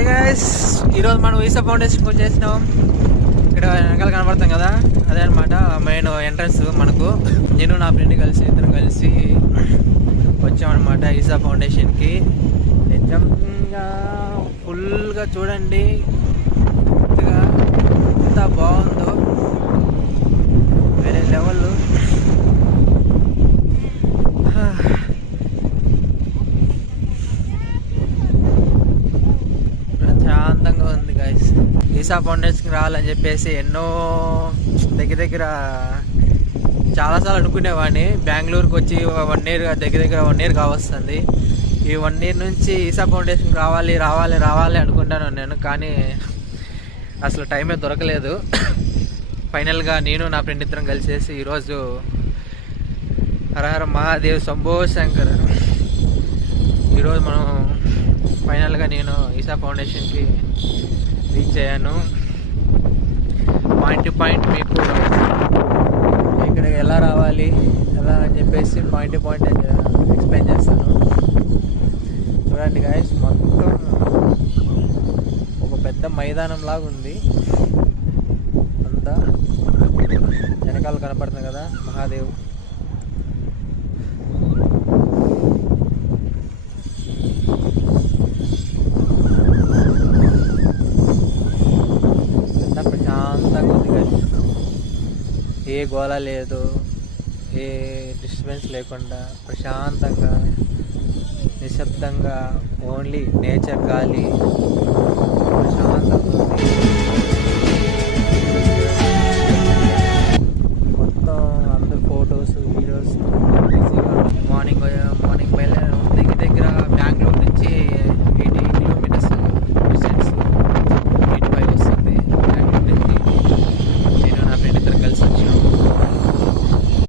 Hi guys, ఈరోజు మనం ఈసా ఫౌండేషన్కి వచ్చేసినాం. ఇక్కడ వెనకాల కనబడతాం కదా, అదే అనమాట మెయిన్ ఎంట్రన్స్. మనకు నేను నా ఫ్రెండ్ ఇద్దరం కలిసి వచ్చామన్నమాట ఈసా ఫౌండేషన్కి. నిజంగా ఫుల్గా చూడండి ఎంత బాగుందో, వేరే లెవెల్. ప్రశాంతంగా ఉంది గైస్. ఈసా ఫౌండేషన్కి రావాలని చెప్పేసి ఎన్నో దగ్గర చాలాసార్లు అనుకునేవాడిని. బెంగళూరుకి వచ్చి 1 year దగ్గర 1 year కావస్తుంది. ఈ 1 year నుంచి ఈసా ఫౌండేషన్కి రావాలి అనుకుంటాను నేను, కానీ అసలు టైమే దొరకలేదు. ఫైనల్గా నేను నా ఫ్రెండ్ ఇద్దరం కలిసేసి ఈరోజు హరహర మహాదేవ్ శంభో శంకర్. ఈరోజు మనం ఫైనల్గా నేను ఈసా ఫౌండేషన్కి రీచ్ అయ్యాను. పాయింట్ టు పాయింట్ మీకు ఇక్కడికి ఎలా రావాలి ఎలా అని చెప్పేసి పాయింట్ టు పాయింట్ ఎక్స్ప్లెయిన్ చేస్తాను. చూడండి గాయస్, మొత్తం ఒక పెద్ద మైదానం లాగా ఉంది అంతా. వెనకాల కనపడుతుంది కదా మహాదేవ్. ప్రశాంతంగా ఉంది కదా, ఏ గోళ లేదు, ఏ డిస్టర్బెన్స్ లేకుండా ప్రశాంతంగా నిశ్శబ్దంగా ఓన్లీ నేచర్ గాలి ప్రశాంతంగా ఉంది.